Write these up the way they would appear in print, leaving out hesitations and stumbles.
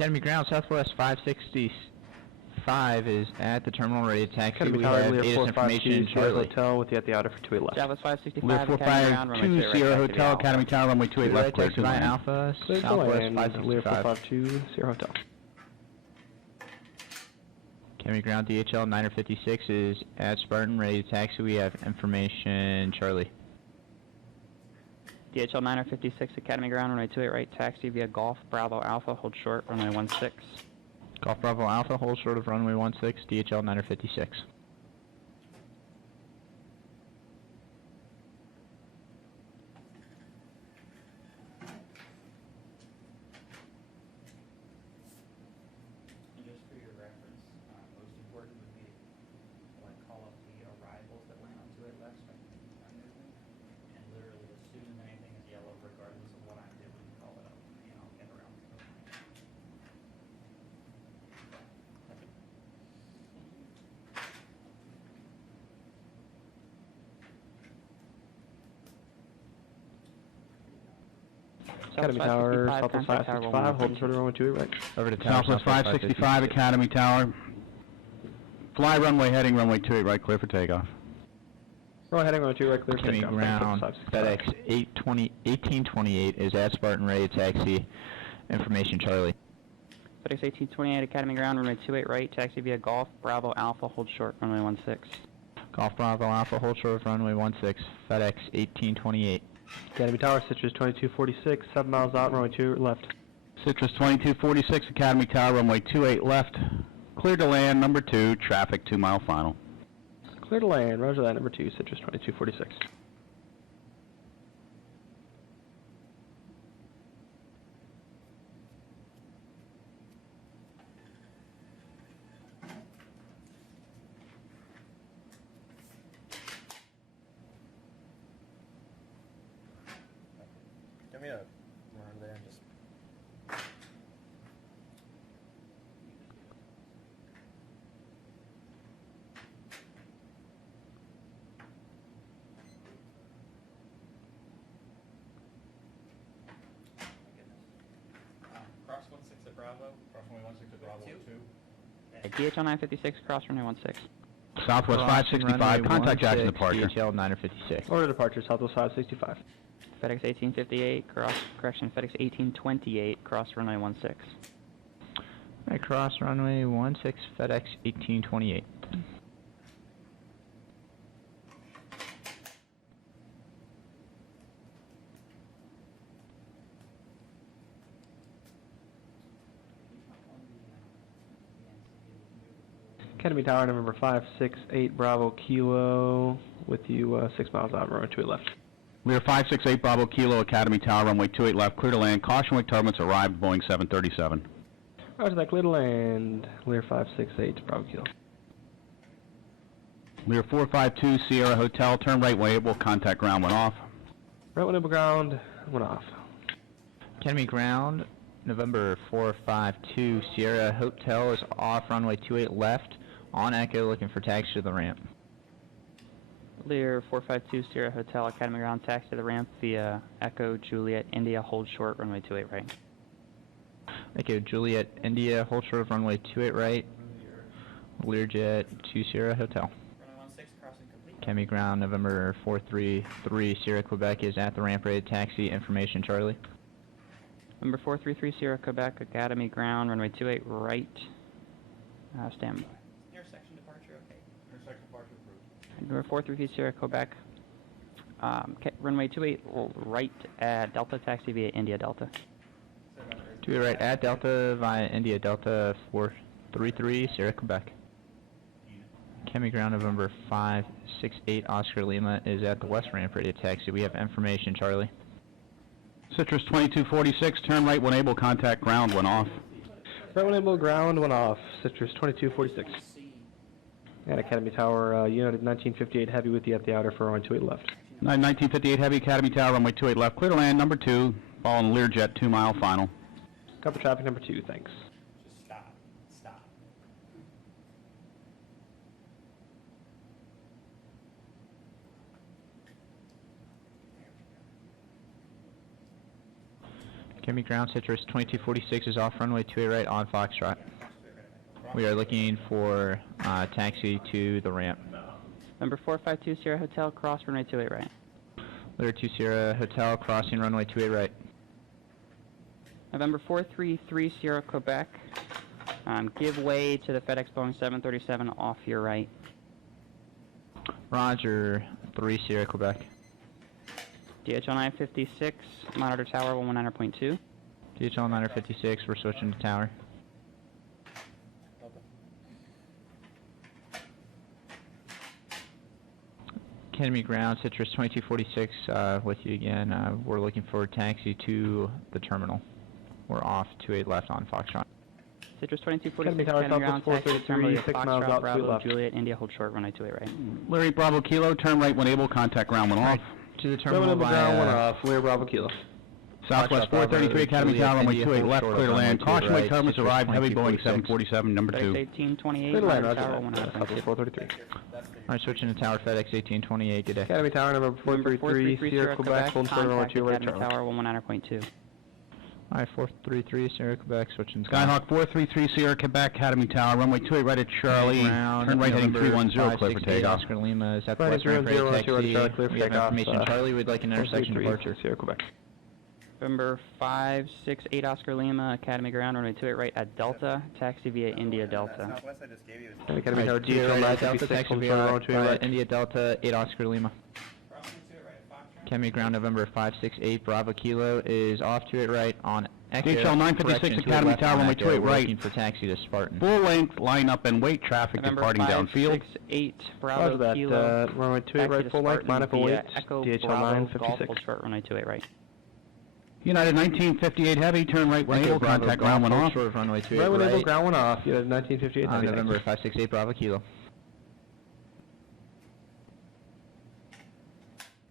Academy Ground, Southwest 565 is at the terminal ready to taxi. Academy We Tower, have Lear ATIS 452 information, Sierra Charlie. Hotel with you at the outer for 28 left. Southwest 565, Lear Academy Ground, runway 452 28 Sierra right, Hotel, taxi Academy Tower, runway 28 left, clear Right, to taxi by land. Alpha, Clear to Southwest land, Lear 565. 452 Sierra Hotel. Academy Ground, DHL 956 is at Spartan, ready to taxi. We have information, Charlie. DHL 956, Academy Ground, runway 28 right, taxi via Golf Bravo Alpha, hold short, runway 16. Golf Bravo Alpha, hold short of runway 16, DHL 956. And just for your reference, most important would be like call up the arrivals that went onto it left movement, and literally as soon as anything is yellow, regardless of what I'm doing, call it up, and I'll get around to it. Academy Tower, Southwest 565, holding short of runway 28 right. Over to Tower, Southwest 565, Academy Tower. Fly runway heading, runway 28 right, clear for takeoff. Runway heading runway 28 right, clear for Academy takeoff. Ground, FedEx 1828 is at Spartan, ready to taxi. Information, Charlie. FedEx 1828, Academy Ground, runway 28 right, taxi via Golf Bravo Alpha, hold short, runway 16. Golf Bravo Alpha, hold short of runway 16, FedEx 1828. Academy Tower, Citrus 2246, 7 miles out, runway 28 left. Citrus 2246, Academy Tower, runway 28 left, clear to land, number 2, traffic 2 mile final. Clear to land, roger that, number 2, Citrus 2246. Give me a run there and just. Cross 16 at Bravo. Cross runway 16 at Bravo 2. DHL 956, cross runway 16. Southwest Crossing 565, runway contact Jackson 16, departure. DHL 956. Order departure, Southwest 565. FedEx 1858, correction, FedEx 1828, cross runway 16. Right, cross runway 16, FedEx 1828. Academy Tower, number 568, Bravo Kilo, with you 6 miles out, runway 28 left. Lear 568, Bravo Kilo, Academy Tower, runway 28 left, clear to land, caution wake turbulence arrived, Boeing 737. Roger that, clear to land, Lear 568, Bravo Kilo. Lear 452, Sierra Hotel, turn right when able, contact ground when off. Right when ground, went off. Academy Ground, November 452, Sierra Hotel is off runway 28 left, on Echo, looking for taxi to the ramp. Lear 452, Sierra Hotel, Academy Ground, taxi to the ramp via Echo Juliet India, hold short, runway 28 right. Echo Juliet India, hold short of runway 28 right, Learjet to Sierra Hotel. Runway 16 crossing complete. Academy Ground, November 433, Sierra Quebec is at the ramp, ready to taxi. Information, Charlie. Number 433, Sierra Quebec, Academy Ground, runway 28 right, standby. Intersection departure, okay. Intersection departure approved. Number 433, Sierra Quebec, runway 28 right at Delta, taxi via India Delta. To your right at Delta via India Delta 433, Sierra Quebec. Academy Ground, November 568, Oscar Lima is at the west ramp, ready to taxi. We have information, Charlie. Citrus 2246, turn right when able, contact ground when off. Right when able, ground went off, Citrus 2246. And Academy Tower, United 1958 Heavy with you at the outer for runway 28 left. 1958 Heavy, Academy Tower, runway 28 left, clear to land, number 2, following Learjet 2 mile final. Copy traffic number 2, thanks. Just stop. Stop. Academy Ground Citrus 2246 is off runway 28 right on Foxtrot. We are looking for taxi to the ramp. November 452 Sierra Hotel, cross runway 28 right. Letter 2 Sierra Hotel, crossing runway 28 right. November 433 Sierra Quebec, give way to the FedEx Boeing 737 off your right. Roger, 3 Sierra Quebec. DHL 956, monitor tower 119.2. DHL 956, we're switching to tower. Academy Ground, Citrus 2246, with you again. We're looking for a taxi to the terminal. We're off 28 left on Foxtrot. Citrus 2246, Academy Tower, Academy Ground, Southwest taxi to terminal 433, 6 miles Foxtrot, out, Bravo, 2 left. Juliet, India, hold short, runway 28 right. Larry Bravo Kilo, turn right when able, contact ground when off. To the Terminal terminal ground one via off, Lear Bravo Kilo. Southwest Foxtrot, 433 Bravo, Academy Juliet, Tower, runway India, 28 hold left, short clear to of land. runway 28 Caution weight right, terminals Citrus arrived, heavy Boeing 2246. 747, number FedEx 2. 1828, Clear to land, monitor roger tower that. Southwest 119.2. 433. Alright, switching to tower FedEx 1828, good day. Academy Tower, number November 433, Sierra Quebec, home short runway contact 2 right, Academy Charlie. Tower 119.2. Alright, 433 Sierra Quebec, switching to Skyhawk 433 Sierra Quebec, Academy Tower, runway 28 right at Charlie. Turn right heading 310, clear for takeoff. Oscar Lima is at the Right, west ramp, ready 310, taxi. right, Charlie, clear for We have takeoff, information. Charlie, we'd like an intersection 433, departure. Sierra Quebec. November 568 Oscar Lima, Academy Ground, runway 28 right at Delta, taxi via India Delta. Southwest I just gave you. Academy Tower, Alright, DHL Delta 956, taxi home via short runway 2 right. India Delta 8 Oscar Lima. Crossing to it right at Foxtrot. Academy Ground November 568 Bravo Kilo is off to it right on Echo. DHL 956 Correction, to it Academy left Tower, on runway Echo. 28 We're right. looking for taxi to Spartan. Full length, line up and wait, traffic November departing downfield. 568 Bravo Roger that, Kilo, runway 28 taxi right, to full length, Spartan line up and via wait. Echo DHL Bravo, Golf, 956. hold short, runway 28 right. United 1958 Heavy, turn right when Echo able, Bravo contact Golf, ground when hold off. short of runway 28 Right when able, right. ground one off, you had 1958 On heavy, November thanks. 568 Bravo Kilo.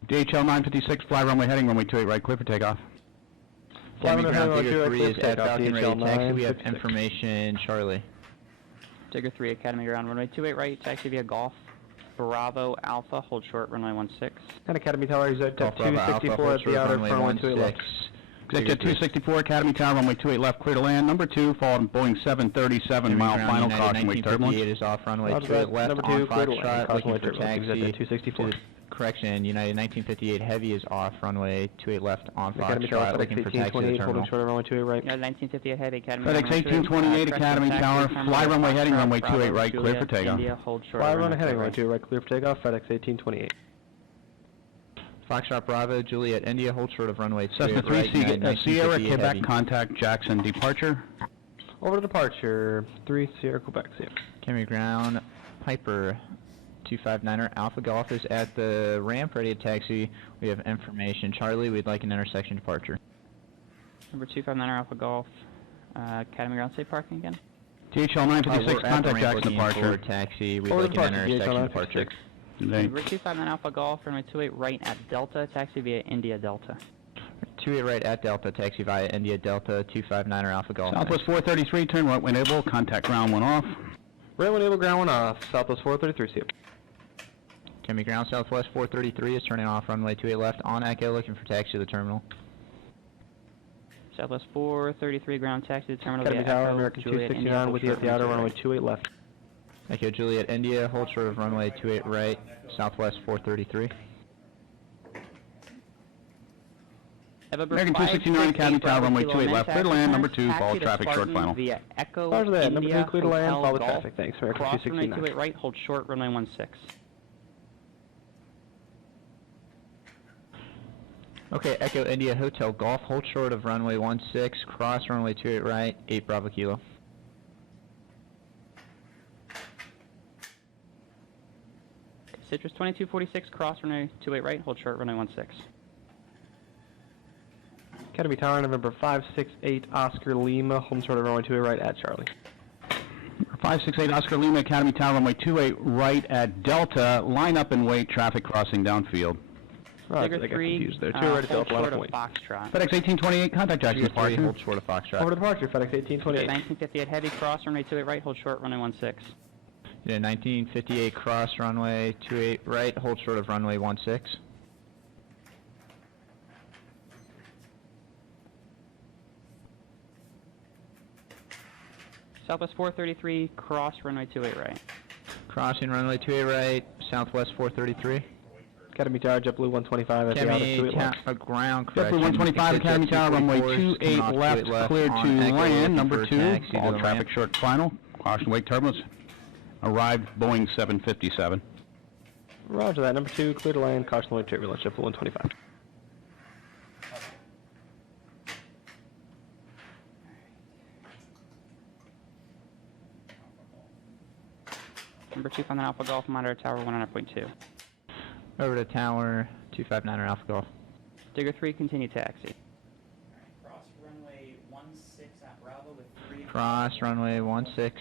DHL 956, fly runway heading runway 28 right, clear for takeoff. Academy Flying Ground runway Digger 28 3 clear is for at takeoff, Falcon ready DHL taxi. We have 956. information, Charlie. Digger 3 Academy Ground, runway 28 right, taxi via Golf, Bravo Alpha, hold short, runway 16. And Academy Tower, is at Golf Bravo Alpha, 264 hold at short the outer runway front, runway 28 left. 16. Executive 264 Academy Tower, runway 28 left, clear to land. Number 2, followed Boeing 737, mile final, caution weight turbulence. 1958 is off runway Roger 28 that. left Number on 2, clear to land. Foxtrot, Caution looking weight for turbulence. taxi. Exit 264. to the- Correction, United 1958 Heavy is off runway 28 left on Academy Tower, Foxtrot, FedEx looking for taxi to the 1828, holding terminal. short runway 28 right. United 1958 Heavy Academy FedEx Ground, runway 1828 Academy taxi Tower, terminal fly runway heading Foxtrot, runway 28 Bravo, right, clear for Juliet, takeoff. India, hold short, Fly runway runway heading runway 28 28 right, clear for takeoff, FedEx 1828. Foxtrot Bravo, Juliet India, hold short of runway 28 Cessna 3 right, United Sierra 1958 Quebec, Heavy. contact Jackson, departure. Over to departure, 3 Sierra Quebec, see ya. Academy Ground, Piper 259er Alpha Golf is at the ramp, ready to taxi. We have information. Charlie, we'd like an intersection departure. Number 259 Alpha Golf, Academy Ground, safe parking again. DHL 956, We're at the contact ramp Jackson, looking for departure. taxi. We'd Over like to an departure, intersection DHL departure. 956. They- Number 259 Alpha Golf, runway 28 right at Delta, taxi via India Delta. 28 right at Delta, taxi via India Delta, 259er Alpha Golf. Southwest 433, turn right when able, contact ground when off. Right when able, ground one off, Southwest 433, see ya. Academy Ground Southwest 433 is turning off runway 28 left on Echo, looking for taxi to the terminal. Southwest 433 ground taxi to terminal Academy via Tower, Echo, American Juliet, India, 269 hold with you at short, the outer runway runway 28 28 left. Echo Juliet India, hold short of runway 28 right, Southwest 433. American 269 Academy Tower, runway 28 left, clear to land, number 2, follow traffic, short final. Via Echo, Roger that, number 2, India, clear to land, Hotel, follow the Golf, traffic, thanks, American cross runway 269. 28 right, hold short, runway 16. Okay, Echo India Hotel Golf, hold short of runway 16, cross runway 28 right, 8 Bravo Kilo. Citrus 2246, cross runway 28 right, hold short, runway 16. Academy Tower, November 568, Oscar Lima, home short of runway 28 right at Charlie. 568 Oscar Lima, Academy Tower, runway 28 right at Delta, line up and wait, traffic crossing downfield. Right, I Digger got 3, confused there. 2 right at hold Delta, line short up of and wait. Foxtrot. FedEx 1828, contact Jackson, Juliet 3, departure. hold short of Foxtrot. Over to departure, FedEx 1828. 1958 heavy, cross runway 28 right, hold short, runway 16. Yeah, 1958 cross runway 28 right, hold short of runway 16. Southwest 433, cross runway 28 right. Crossing runway 28 right, Southwest 433. Academy Tower, JetBlue 125 at the outer, Academy 28 left. ground JetBlue correction. 125, Academy Tower, runway 28 left, clear to land. Number 2, all traffic short final. Caution wake turbulence. Arrived Boeing 757. Roger that. Number 2, clear to land. Caution wake turbulence. JetBlue 125. Number 2, Fountain Alpha Golf, monitor tower 100.2. Over to tower 259er Alpha Golf. Digger 3, continue taxi. Cross runway 16 at Bravo with 3. Cross runway 16,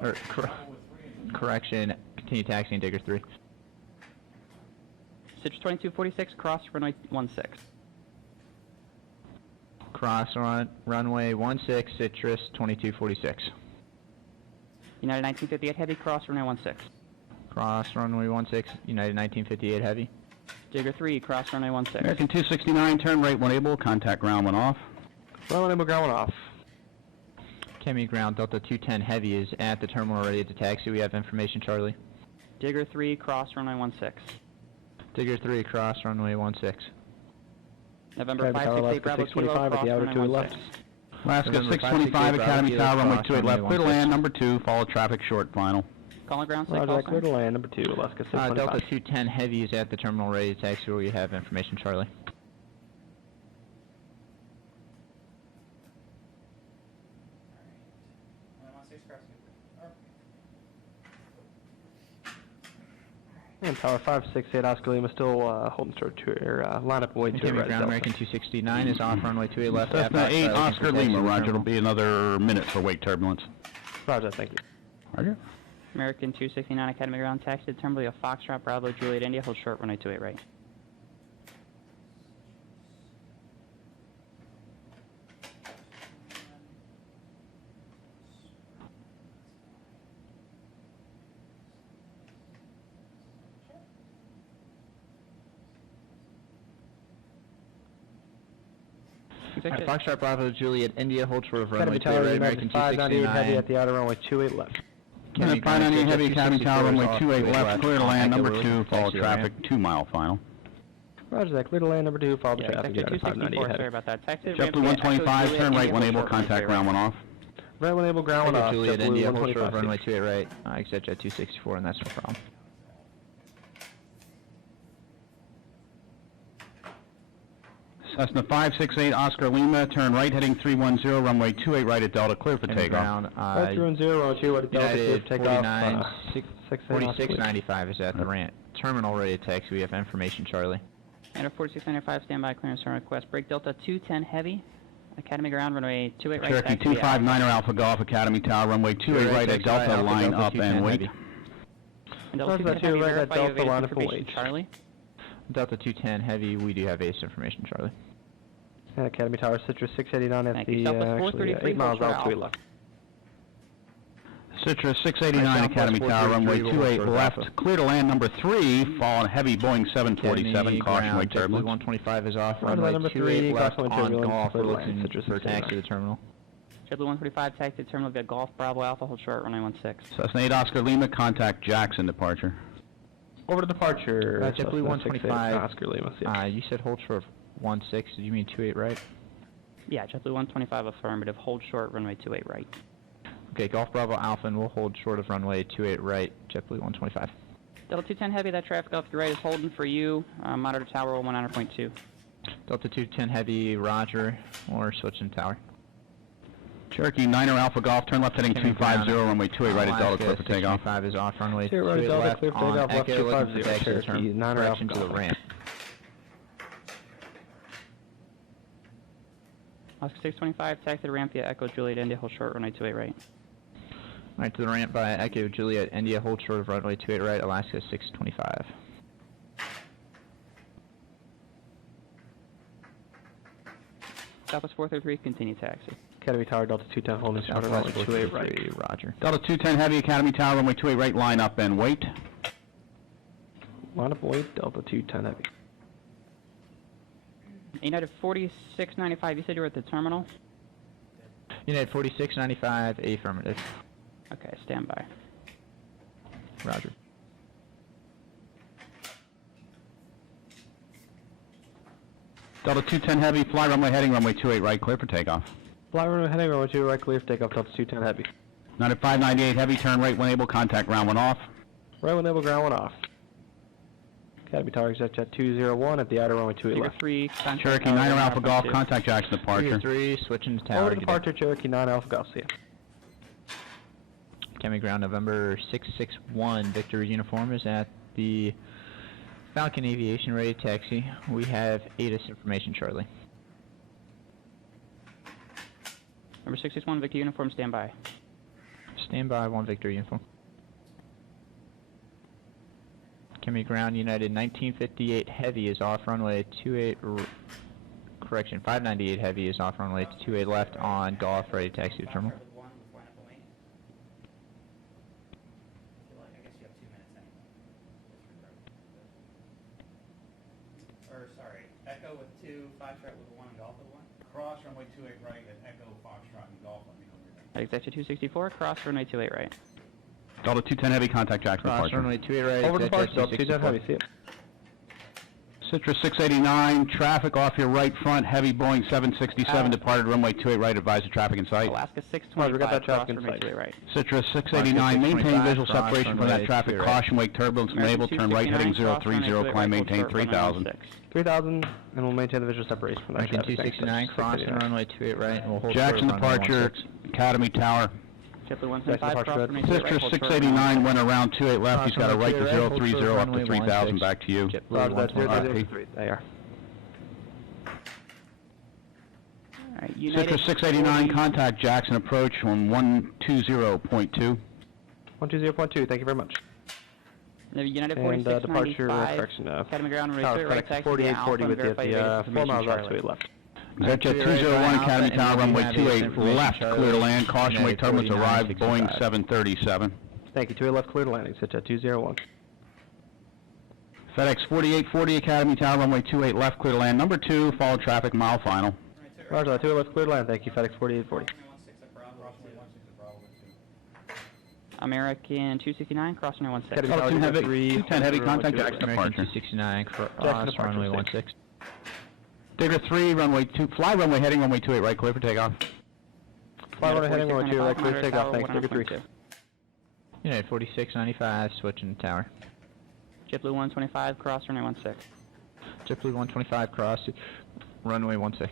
or correction, continue taxiing Digger 3. Citrus 2246, cross runway 16. Cross runway 16, Citrus 2246. United 1958 Heavy, cross runway 16. Cross runway 16, United 1958 Heavy. Digger 3, cross runway 16. American 269, turn right when able, contact ground when off. Runway able, ground 1 off. Academy ground Delta 210 Heavy is at the terminal ready to taxi. We have information, Charlie. Digger 3, cross runway 16. Digger 3, cross runway 16. November Academy Tower, 568 Bravo 625 Kilo, at cross the outer, runway 28 left. 16. Alaska November 625, 568 Academy Bravo Tower, Kilo, runway cross 28 left, runway clear to 16. land. Number 2, follow traffic short final. Calling ground site Roger call that. Clear to sign. land. Number 2, Alaska 625. Delta 210 Heavy is at the terminal ready to taxi. We have information, Charlie. Alright. 16 crossing. And Tower 568 Oscar Lima still holding short to or line up way to Academy right. ground Delta. American 269 is off runway 28 left. Cessna at 8, Foxtrot, Oscar looking for taxi Lima, to the roger. It'll terminal. be another minute for wake turbulence. Roger, thank you. Roger. American 269 Academy ground taxi to terminal of Foxtrot Bravo Juliet India, hold short runway 28 right. Alright, Foxtrot Bravo Juliet India hold short of runway Academy 28 Tower, right. American American 598 Heavy 269. at the outer, runway 28 left. Academy ground 598 Delta Heavy, Academy 264 Tower, is runway off 28 left, clear to land. Number Echo 2, Lily, follow taxi to the ramp. traffic, 2-mile final. Roger that. Clear to land. Number 2, follow the Yeah, traffic. sector United 264, 598 sorry Heavy. about that. Taxi to JetBlue ramp via Echo 125, Juliet turn right India, when hold able, short runway contact 28 ground right. when off. Right when able, ground 1 Echo off. Juliet JetBlue India hold short of 125. runway 28 right. Exit jet 264 and that's no problem. Cessna 568, Oscar Lima, turn right heading 310, runway 28 right at Delta, clear for Academy takeoff. ground Right through and 0, runway 2 at Delta, clear United for takeoff. 49, 4695 4695 is at the ramp. Terminal ready to taxi. We have information, Charlie. Enter 4695, standby clearance turn request. Break Delta 210 Heavy, Academy ground runway 28 right. Cherokee taxi to 259er Alpha Golf, Academy Tower, runway 28 right at Delta, Alpha line Delta up and 210 wait. Heavy. And Delta Roger that, 210 Heavy, right at verify you have Delta, line ACE up and information, wait. Charlie. Delta 210 Heavy, we do have ACE information, Charlie. And Academy Tower, Citrus 689 at Thank you. the, Southwest actually 433, 8 miles hold short out, 2 Alpha. left. Citrus 689, Southwest Academy Tower, runway 433, 28 we'll left, Alpha. clear to land. Number 3, fall on heavy Boeing 747, Academy caution ground, wake JetBlue turbulence. 125 is off. Roger that, Runway number 28 3, left caution on turbulence, Golf. We're clear to land, looking Citrus for taxi 689. to the terminal. JetBlue 125, taxi to terminal via Golf Bravo Alpha, hold short runway 16. Cessna 8 Oscar Lima, contact Jackson departure. Over to departure. JetBlue Cessna 668 125. Oscar Lima. Yeah. You said hold short of 16. Did you mean 28 right? Yeah, JetBlue 125 affirmative, hold short runway 28 right. Okay, Golf Bravo Alpha, and we'll hold short of runway 28 right. JetBlue 125. Delta 210 Heavy, that traffic off your right is holding for you. Monitor tower 100.2. Delta 210 Heavy, Roger. Or switching tower. Cherokee 9er Alpha Golf, turn left heading Academy 250, ground, runway 28 right at Delta, Alaska clear for takeoff. 625 is off. Runway 28 right at 28 Delta, left clear for on takeoff, left Echo, looking for 250, taxi to Cherokee, turn 9er correction Alpha to the Golf. ramp. Oscar 625, taxi to ramp via Echo Juliet India, hold short runway 28 right. Right to the ramp by Echo Juliet India, hold short of runway 28 right, Alaska 625. Southwest 433, continue taxi. Academy Tower, Delta 210 holding short of runway Southwest 28 right. 433, Roger. Delta 210 Heavy, Academy Tower, runway 28 right, line up and wait. Line up and wait, Delta 210 Heavy. United 4695, you said you were at the terminal? United 4695, affirmative. Okay, stand by. Roger. Delta 210 Heavy, fly runway heading runway 28 right, clear for takeoff. Fly runway heading runway 2 right, clear for takeoff, Delta 210 Heavy. United 598 Heavy, turn right when able, contact ground when off. Right when able, ground 1 off. Academy Tower exit jet 201 at the outer runway 28 Figure left. 3, contact Cherokee tower 9 runway Alpha Golf, 2. contact Jackson departure. 3, switching to tower. Over good day. departure, Cherokee 9 Alpha Golf, see ya. Academy ground November 661, Victor uniform is at the Falcon Aviation ready to taxi. We have ATIS information shortly. Number 661, Victor uniform, stand by. Stand by, 1 Victor uniform. Academy ground United 1958 Heavy is off runway 28, correction, 598 Heavy is off runway 28 left on Golf ready to taxi to terminal. With 1 with line up and wait. I guess you have 2 minutes anyway. Or sorry, Echo with 2, Foxtrot with 1, and Golf with 1. Cross runway 28 right at Echo, Foxtrot, and Golf. Let me know when you're ready. Executive 264, cross runway 28 right. Delta 210 Heavy, contact Jackson Cross departure. runway 28 right. Over exit departure, jet Delta 210 Heavy, 264. see ya. Citrus 689, traffic off your right front, heavy Boeing 767 departed runway 28 right, advise the traffic in sight. Alaska Roger, we got 625, that cross traffic in runway sight. 28 right. Citrus 689, maintain visual cross separation from runway that traffic, 28 right. caution, wake turbulence, enable, turn right heading 030, climb, maintain 3000. 3000, and we'll maintain the visual separation from that American traffic. 269, crossing runway 28 right, and we'll hold Jackson short of runway departure, 16. Academy Tower. JetBlue 175, departure, cross red. runway 28 right. Citrus hold short 689 went around 28 left, he's got a right to 030 up to 3000, back to you. JetBlue Roger that, 125. 003. There you are. Alright, United Citrus 689, 40 contact Jackson approach on 120.2. 120.2, thank you very much. United And 4695, departure, correction, Academy ground runway Tower 28 right, FedEx taxi 4840 with Alpha, you at and the verify 4 miles out, Charlie. 28 left. Jet 201, Academy Tower, runway 28 left, clear to land, caution, wake turbulence, arrived, Boeing 737. Thank you, 28 left, clear to landing, sit jet 201. FedEx 4840, Academy Tower, runway 28 left, clear to land, number 2, follow traffic, mile final. Roger that, 28 left, clear to land, thank you, FedEx 4840. American 269, cross runway 16. Academy Tower, 210 heavy, contact Jackson American departure. 269, Jackson cross departure, runway 6. 16. Digger 3, runway 2, fly runway heading, runway 28 right, clear for takeoff. Fly runway heading, runway 2 right, clear to take off, thanks, Tower, Digger 3. 102. United 4695, switching to tower. JetBlue 125, cross runway 16. JetBlue 125, cross runway 16.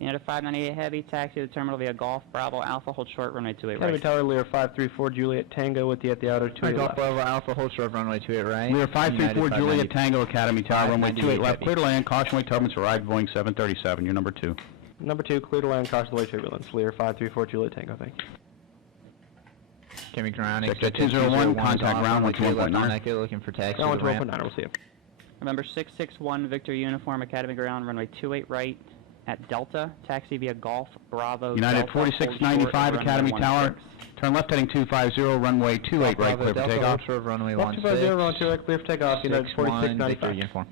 United 598 Heavy, taxi to the terminal via Golf Bravo Alpha, hold short runway 28 Academy right. Tower, Lear 534 Juliet Tango with you at the outer 28 Golf left. Bravo Alpha, hold short runway 28 right. We are 534 Juliet Tango, Academy Tower, runway 28 left, 598 clear to land, caution, wake turbulence, arrived, Boeing 737, you're number 2. Number 2, clear to land, caution the way turbulence. Lear 534 Juliet Tango, thank you. Academy ground, Jet exit 201, is contact on, ground runway 28 left 121.9. on Echo, looking for taxi to Ground the ramp. 12.9, we'll see you. November 661 Victor Uniform, Academy ground runway 28 right at Delta, taxi via Golf Bravo United Delta, hold 4695, short, Academy runway Tower, 16. turn left heading 250, runway 28 right, Bravo clear for Delta, takeoff. hold short runway Left 16. 250, runway 2 right, clear for takeoff, United 61, Victor 4695. uniform.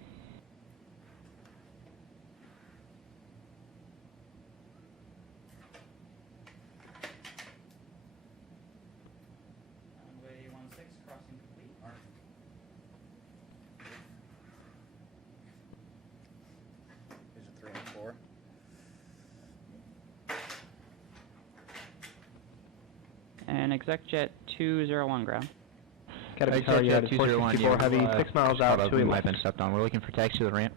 Runway 16, crossing complete. These are 3 and 4. And exec jet 201 ground. Academy Exit Tower, jet United 201, 464 Heavy, 6 miles out, we 28 might have left. been stepped on. We're looking for taxi to the ramp.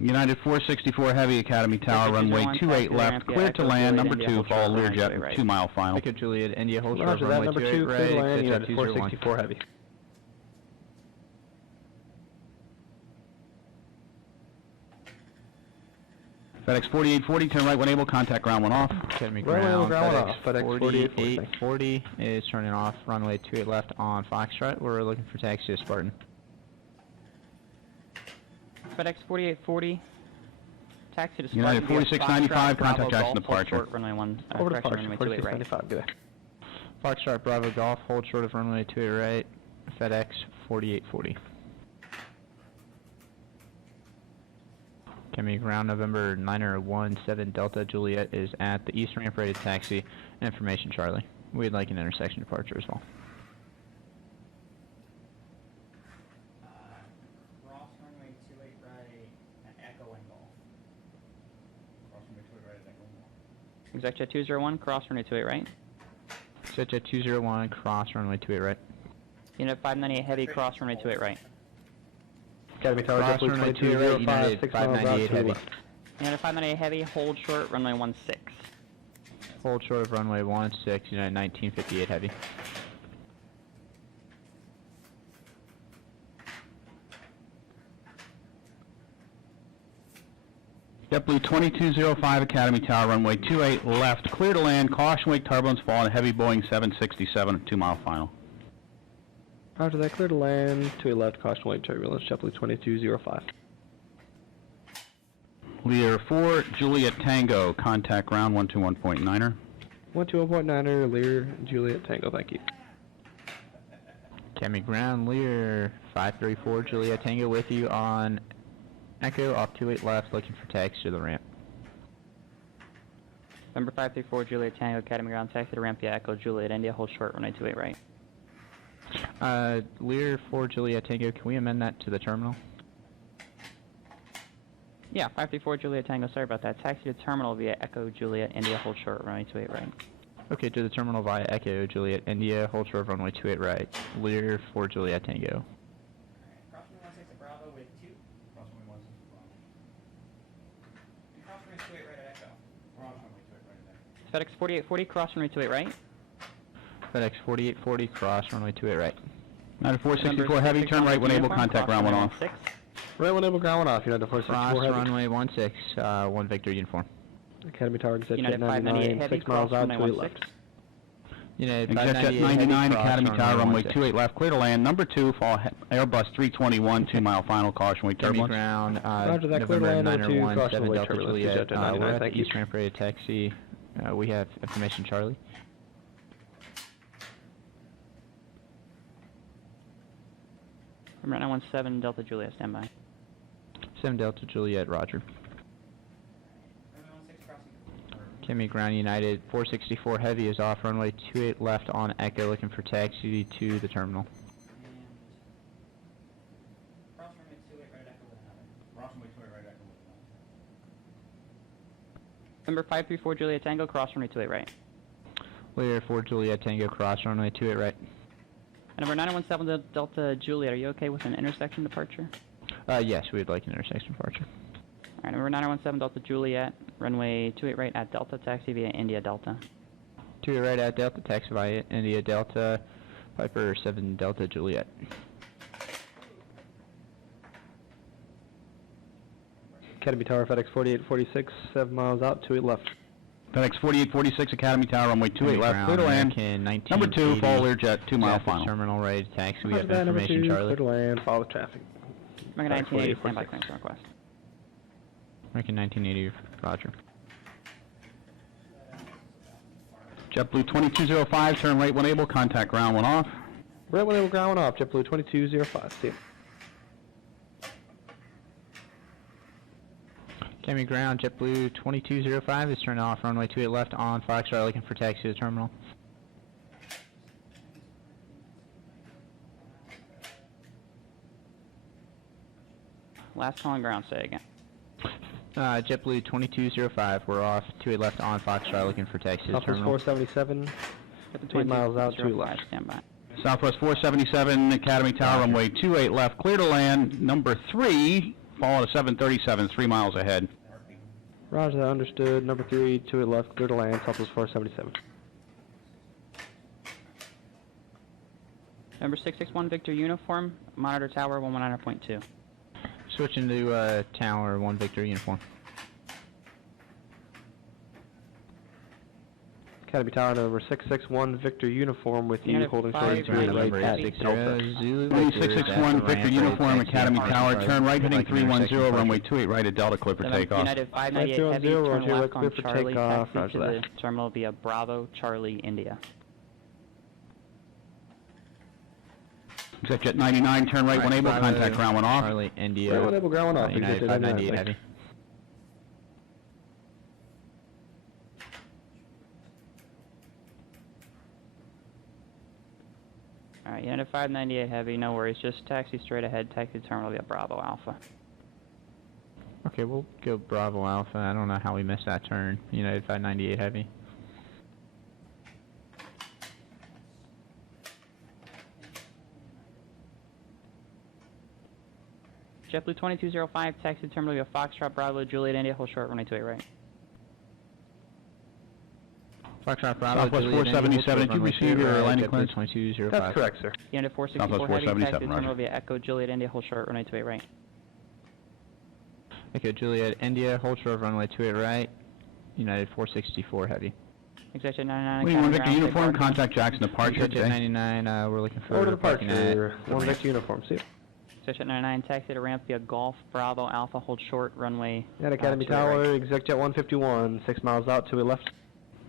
United 464 Heavy, Academy Tower, Exit runway 201, 28 taxi left, ramp, clear yeah, to Echo land, Juliet, number India, 2, hold follow short, Learjet, runway 28 right. 2 mile final. Echo Juliet, India, hold short Roger that, runway number 28 2, right, clear to land, exit United jet 201. 464 Heavy. FedEx 4840, turn right when able, contact ground when off. Academy Runway ground, ground FedEx off, FedEx 4840 is turning off, runway 28 left on Foxtrot. We're looking for taxi to Spartan. FedEx 4840, taxi to Spartan United via 4695, Foxtrot, Bravo, contact Jackson Golf, hold departure. short, runway 1, Over correction, departure, runway 28 right. 4695, good day. Foxtrot Bravo Golf, hold short of runway 28 right, FedEx 4840. Academy ground November 917 Delta Juliet is at the east ramp ready to taxi. Information Charlie. We'd like an intersection departure as well. Cross runway 28 right at Echo and Golf. Cross runway 28 right at Echo Mall. ExecJet 201, cross runway 28 right. ExecJet 201, cross runway 28 right. Unit 598 heavy, cross runway 28 right. Academy Tower, Cross JetBlue runway 2205, 28, 6 miles out 598 to the heavy. left. Unit 598 heavy, hold short, runway 16. Hold short of runway 16, United 1958 heavy. JetBlue 2205 Academy Tower, runway 28 left, clear to land, caution wake turbulence, fall on a heavy Boeing 767, 2-mile final. Roger that, clear to land, to a left, caution wake turbulence, JetBlue 2205. Lear 4, Juliet Tango, contact ground 121.9er. 121.9er, Lear, Juliet Tango, thank you. Academy ground Lear 534 Juliet Tango with you on Echo off 28 left, looking for taxi to the ramp. Number 534 Juliet Tango, Academy ground, taxi to ramp via Echo Juliet India, hold short, runway 28 right. Lear 4 Juliet Tango, can we amend that to the terminal? Yeah, 534 Juliet Tango, sorry about that. Taxi to terminal via Echo Juliet India, hold short, runway 28 right. Okay, to the terminal via Echo Juliet India, hold short of runway 28 right. Lear 4 Juliet Tango. Cross runway 16 at Bravo with 2. Cross runway 16 Bravo. And cross runway 28 right at Echo. Cross runway 28 right at Echo. FedEx 4840, cross runway 28 right. FedEx 4840, cross runway 28 right. 9464 heavy, turn right when able, contact ground 1 off. Right when able, ground 1 off, United Cross 464 heavy. runway 16, 1 Victor uniform. Academy Tower, JetJet United 99, 598 heavy, 6 miles cross out, runway to a 16. left. United ExecJet 598 99 heavy, Academy cross Tower, runway 16. 28 left, clear to land. Number 2, fall Airbus 321, 2-mile final, caution wake Academy turbulence. ground, Roger that, clear to November land, number 2, 917 cross runway Delta turbulence, Juliet. JetJet 99, We're at thank the you. east ramp ready to taxi. We have information Charlie. Number 917 Delta Juliet, standby. 7 Delta Juliet, roger. Runway 16 crossing. Academy ground United 464 heavy is off runway 28 left on Echo, looking for taxi to the terminal. And cross runway 28 right at Echo with another. Cross runway 28 right at Echo with another. Number 534 Juliet Tango, cross runway 28 right. Lear 4 Juliet Tango, cross runway 28 right. And number 917 Delta Juliet, are you okay with an intersection departure? Yes, we'd like an intersection departure. Alright, number 917 Delta Juliet, runway 28 right at Delta, taxi via India Delta. 2 right at Delta, taxi via India Delta, Piper 7 Delta Juliet. Academy Tower, FedEx 4846, 7 miles out, 28 left. FedEx 4846 Academy Tower, runway 28 left, clear to land. American Number 2, 1980 fall Learjet, 2-mile Traffic final. terminal ready to taxi. We Roger have that, number information 2, Charlie. clear to land, follow traffic. American 1980, 4846. standby clearance request. American 1980, roger. JetBlue 2205, turn right when able, contact ground 1 off. Right when able, ground 1 off, JetBlue 2205, see you. Academy ground JetBlue 2205 is turned off runway 28 left on Foxtrot, looking for taxi to the terminal. Last call on ground, say again. JetBlue 2205, we're off 28 left on Foxtrot, looking for taxi to the Southwest terminal. 477, Get the 8 miles out, 2 2205, left. standby. Southwest 477 Academy Tower, runway 28 left, clear to land. Number 3, fall at 737, 3 miles ahead. Roger that, understood. Number 3, 28 left, clear to land, Southwest 477. Number 661 Victor Uniform, monitor tower 119.2. Switching to Tower 1 Victor uniform. Academy Tower, number 661 Victor Uniform with you, United holding short 5, 28 right Number at 60 Delta. Zulu Boeing Victor is at 661 the Victor ramp, Uniform ready to Academy taxi Tower, on turn right We'd heading like an intersection 310, departure. runway 28 right at Delta, clear for takeoff. United 598 heavy, 500, turn Roger, left clear on for Charlie, takeoff, taxi roger to that. the terminal via Bravo, Charlie, India. ExecJet 99, turn right when able, Bravo, contact ground 1 off. Charlie, India. Right when able, ground 1 off, United Exit 598 99, heavy. Alright, United 598 Heavy, no worries. Just taxi straight ahead, taxi to terminal via Bravo Alpha. Okay, we'll go Bravo Alpha. I don't know how we missed that turn. United 598 Heavy. JetBlue 2205, taxi to terminal via Foxtrot Bravo Juliet India, hold short, runway 28 right. Foxtrot Bravo, Southwest Juliet, 477, India, did you receive your right, landing JetBlue clearance? 2205. That's correct, sir. United 464 Southwest Heavy, taxi to 477, terminal roger. via Echo Juliet India, hold short, runway 28 right. Okay, Juliet, India, hold short, runway 28 right. United 464 Heavy. Executive 99, Wing 1 Victor Uniform, contact Jackson departure Jet today. 99, we're looking for Order parking at departure. the 1 ramp. Victor uniform. See you. Executive 99, taxi to ramp via Golf Bravo Alpha, hold short, runway At Academy 28 right. Tower, exec jet 151, 6 miles out to a left.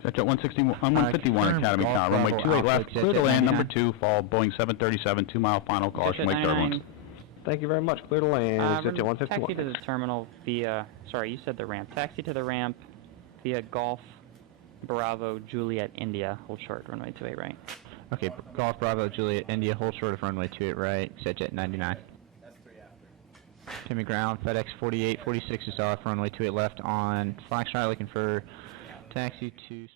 Jet 151 confirm Academy Golf Tower, runway Bravo 28 Alpha, left, Jet clear to Jet land, 99. number 2, fall, Boeing 737, 2-mile final, caution, wake Executive turbulence. 99, Thank you very much. Clear to land. Exec jet 151. taxi to the terminal via, sorry, you said the ramp. Taxi to the ramp via Golf Bravo Juliet India, hold short, runway 28 right. Okay, Golf Bravo, Juliet, India, hold short of runway 28 right, set jet 99. That's 3 after. Timmy ground, FedEx 4846 is off, runway 28 left on Foxtrot, looking for taxi to...